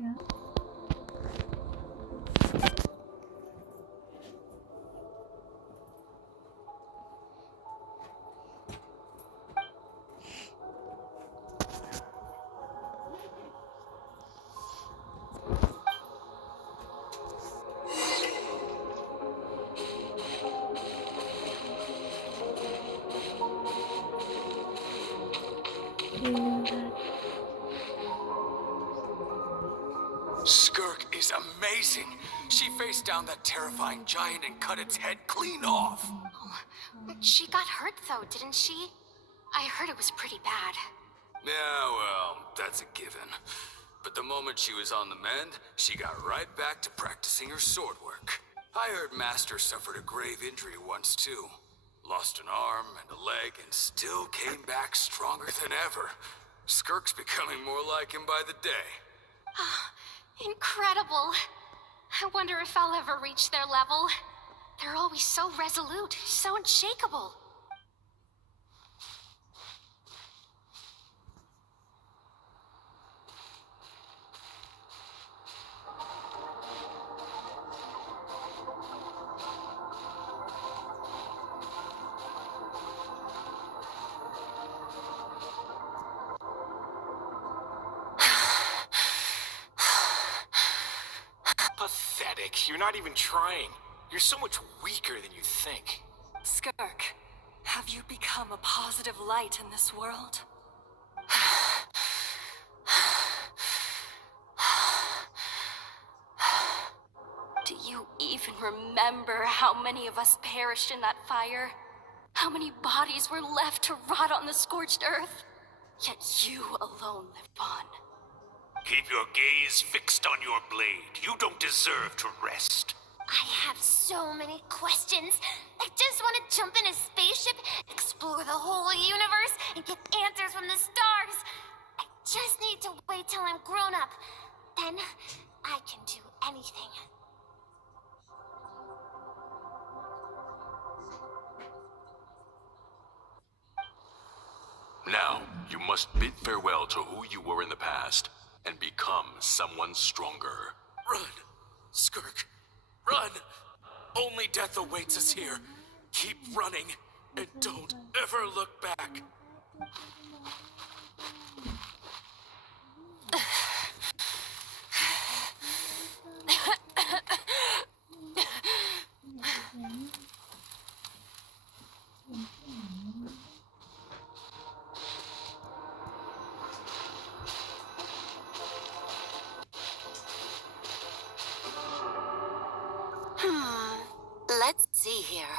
Yeah. You knew that. Skirk is amazing. She faced down that terrifying giant and cut its head clean off. She got hurt though, didn't she? I heard it was pretty bad. Yeah, well, that's a given. But the moment she was on the mend, she got right back to practicing her sword work. I heard Master suffered a grave injury once too. Lost an arm and a leg and still came back stronger than ever. Skirk's becoming more like him by the day. Incredible. I wonder if I'll ever reach their level. They're always so resolute, so unshakable. Pathetic. You're not even trying. You're so much weaker than you think. Skirk, have you become a positive light in this world? Do you even remember how many of us perished in that fire? How many bodies were left to rot on the scorched earth? Yet you alone live on. Keep your gaze fixed on your blade. You don't deserve to rest. I have so many questions. I just want to jump in a spaceship, explore the whole universe, and get answers from the stars. I just need to wait till I'm grown up. Then I can do anything. Now, you must bid farewell to who you were in the past and become someone stronger. Run, Skirk, run! Only death awaits us here. Keep running, and don't ever look back. Let's see here.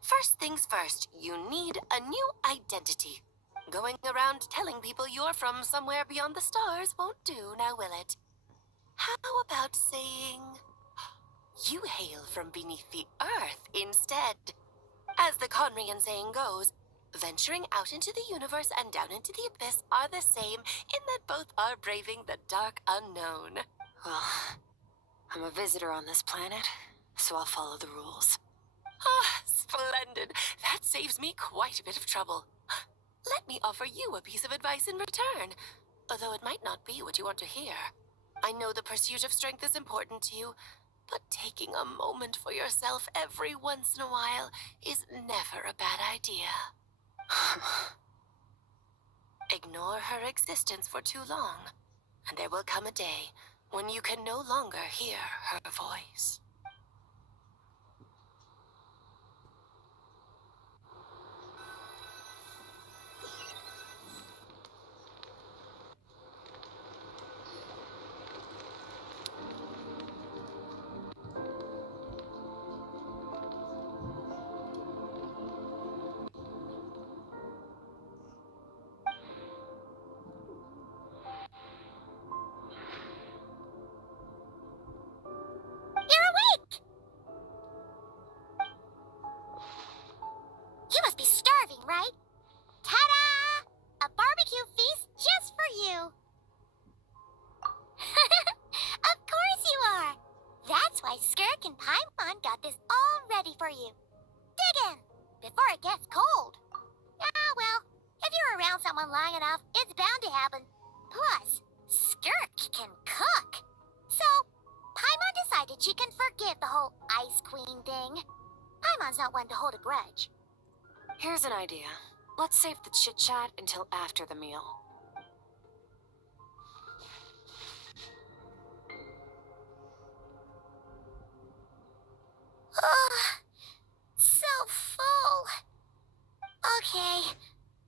First things first, you need a new identity. Going around telling people you're from somewhere beyond the stars won't do, now will it? How about saying you hail from beneath the earth instead? As the Conrian saying goes, venturing out into the universe and down into the abyss are the same in that both are braving the dark unknown. Well, I'm a visitor on this planet, so I'll follow the rules. Ah, splendid. That saves me quite a bit of trouble. Let me offer you a piece of advice in return, although it might not be what you want to hear. I know the pursuit of strength is important to you, but taking a moment for yourself every once in a while is never a bad idea. Ignore her existence for too long, and there will come a day when you can no longer hear her voice. You're awake! You must be starving, right? Ta-da! A barbecue feast just for you. Of course you are. That's why Skirk and Paimon got this all ready for you. Dig in, before it gets cold. Ah, well, if you're around someone long enough, it's bound to happen. Plus, Skirk can cook. So, Paimon decided she can forgive the whole Ice Queen thing. Paimon's not one to hold a grudge. Here's an idea. Let's save the chit-chat until after the meal. Ugh, so full. Okay,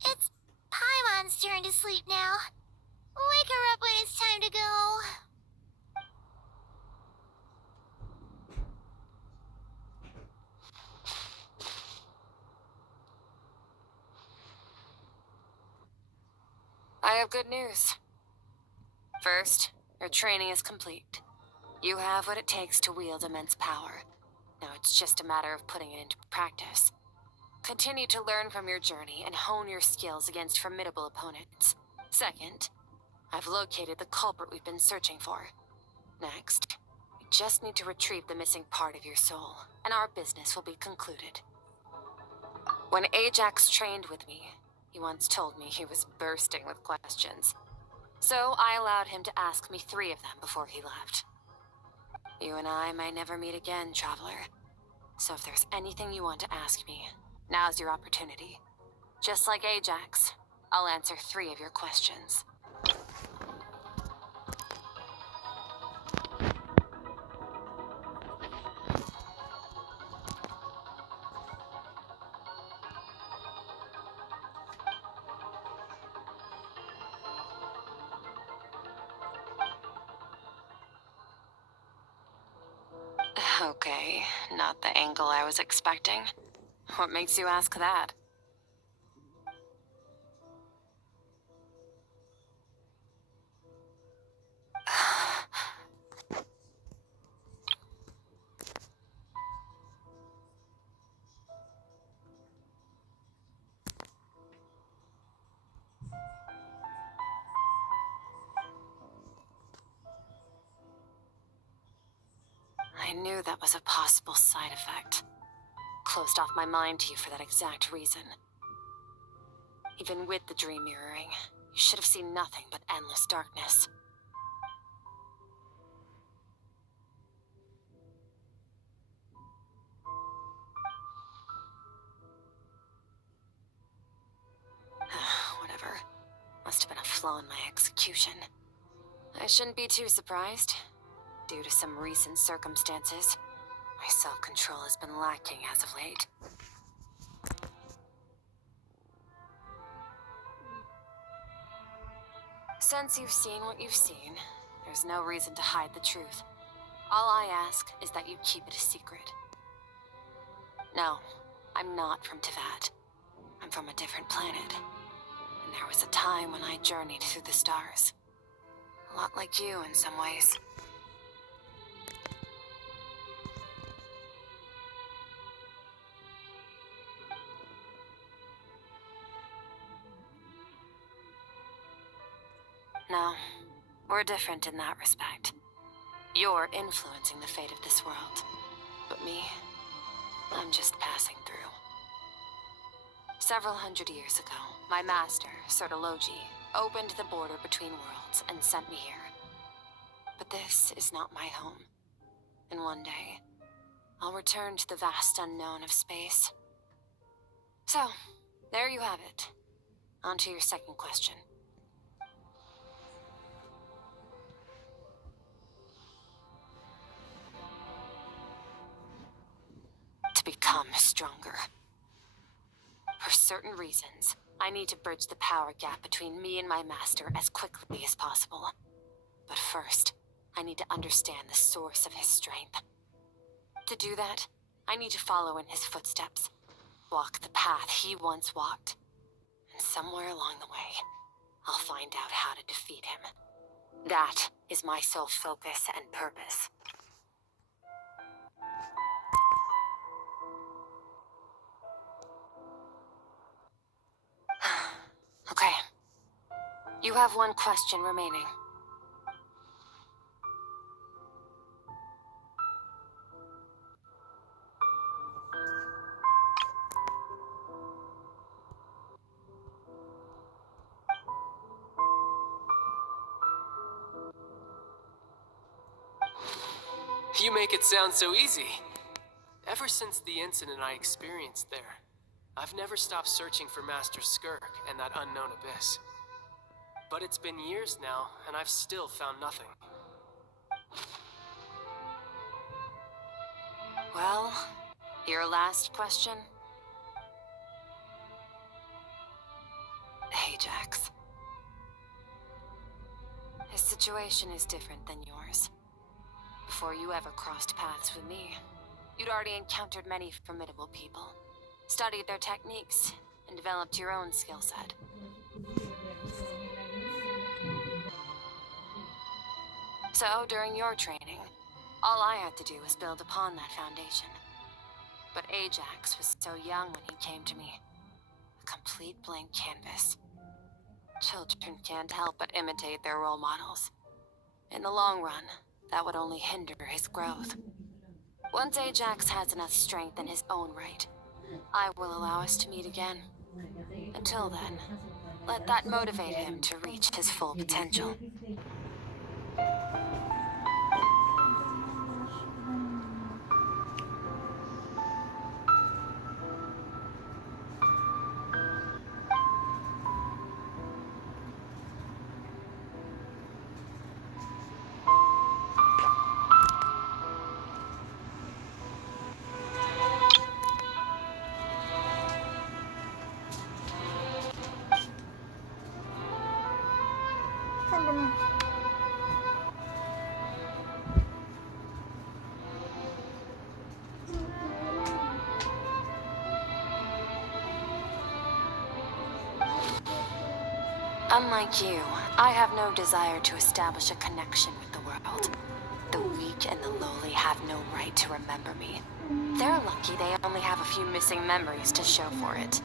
it's Paimon's turn to sleep now. Wake her up when it's time to go. I have good news. First, your training is complete. You have what it takes to wield immense power. Now it's just a matter of putting it into practice. Continue to learn from your journey and hone your skills against formidable opponents. Second, I've located the culprit we've been searching for. Next, we just need to retrieve the missing part of your soul, and our business will be concluded. When Ajax trained with me, he once told me he was bursting with questions. So I allowed him to ask me 3 of them before he left. You and I may never meet again, Traveler. So if there's anything you want to ask me, now's your opportunity. Just like Ajax, I'll answer 3 of your questions. Okay, not the angle I was expecting. What makes you ask that? I knew that was a possible side effect. Closed off my mind to you for that exact reason. Even with the dream mirroring, you should have seen nothing but endless darkness. Whatever. Must have been a flaw in my execution. I shouldn't be too surprised. Due to some recent circumstances, my self-control has been lacking as of late. Since you've seen what you've seen, there's no reason to hide the truth. All I ask is that you keep it a secret. No, I'm not from Tevat. I'm from a different planet. And there was a time when I journeyed through the stars. A lot like you in some ways. No, we're different in that respect. You're influencing the fate of this world. But me, I'm just passing through. Several hundred years ago, my master, Sertologi, opened the border between worlds and sent me here. But this is not my home. And one day, I'll return to the vast unknown of space. So, there you have it. On to your second question. To become stronger. For certain reasons, I need to bridge the power gap between me and my master as quickly as possible. But first, I need to understand the source of his strength. To do that, I need to follow in his footsteps, walk the path he once walked. And somewhere along the way, I'll find out how to defeat him. That is my sole focus and purpose. Okay. You have one question remaining. You make it sound so easy. Ever since the incident I experienced there, I've never stopped searching for Master Skirk and that unknown abyss. But it's been years now, and I've still found nothing. Well, your last question? Ajax. His situation is different than yours. Before you ever crossed paths with me, you'd already encountered many formidable people, studied their techniques, and developed your own skill set. So, during your training, all I had to do was build upon that foundation. But Ajax was so young when he came to me. A complete blank canvas. Children can't help but imitate their role models. In the long run, that would only hinder his growth. Once Ajax has enough strength in his own right, I will allow us to meet again. Until then, let that motivate him to reach his full potential. Unlike you, I have no desire to establish a connection with the world. The weak and the lowly have no right to remember me. They're lucky they only have a few missing memories to show for it.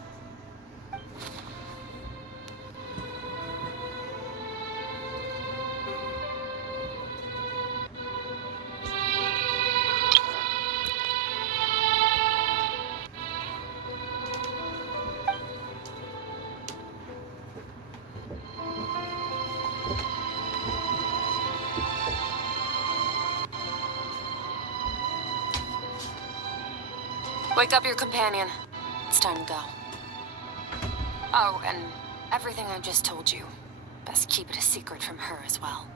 Wake up your companion. It's time to go. Oh, and everything I just told you, best keep it a secret from her as well.